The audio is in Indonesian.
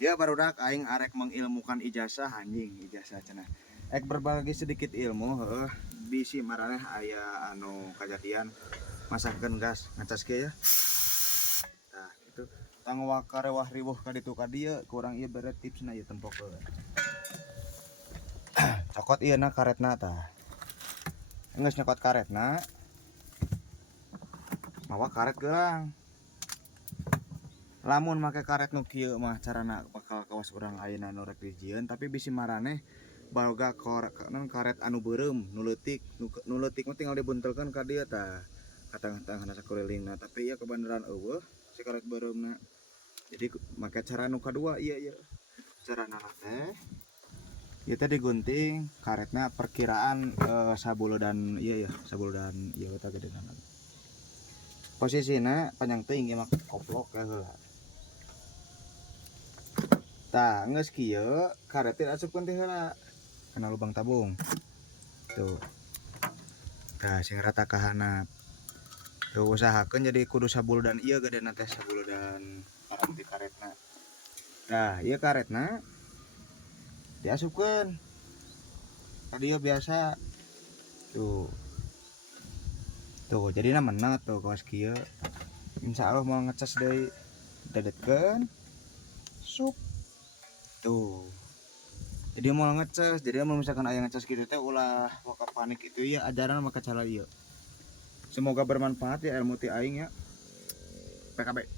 Ya barudak aing arek mengilmukan ijazah anjing ijazah cenah. Ek berbagi sedikit ilmu bisi maraneh aya anu kajadian masahkeun gas ngacas ge ya. Tah kitu. Tang wakarewah riweuh ka ditu ka dieu kurang ieu bere tipsna ieu tempokeun. Cokot ieu na karetna tah. Geus nyokot karetna. Mawa karet geurang. Lamun make karet nu kieu mah carana bakal kawas urang ayeuna nu rek dijieun tapi bisi maraneh boga karet anu beureum nu leutik mah tinggal dibuntelkeun ka dieu tah ka tengah-tengahna sakurilingna tapi ieu kebenaran eueuh si karet beureumna. Jadi make cara nu kadua ieu carana teh ieu teh digunting karetna perkiraan sabuludan ieu ya sabuludan ieu teh gedena. Posisina panjang teuing ieu mah koplok ka heula. Tah geus kieu karet teh asupkeun teh heula kana lubang tabung. Tuh. Tah sing rata ka handap. Tuh usahakeun jadi kudu sabuludan ieu gedena teh sabuludan paranti karetna. Tah ieu karetna diasupkeun ka dieu biasa. Tuh. Tuh jadina meunat tuh kawas kieu. Insyaallah moal ngecas deui dadetkeun. Sup. Tuh. Jadi mau ngecas, jadi mau misalkan aya ngecas kitu teh ulah waka panik itu ya ajaran maka cara ieu. Semoga bermanfaat ya ilmu ti aing ya. PKB.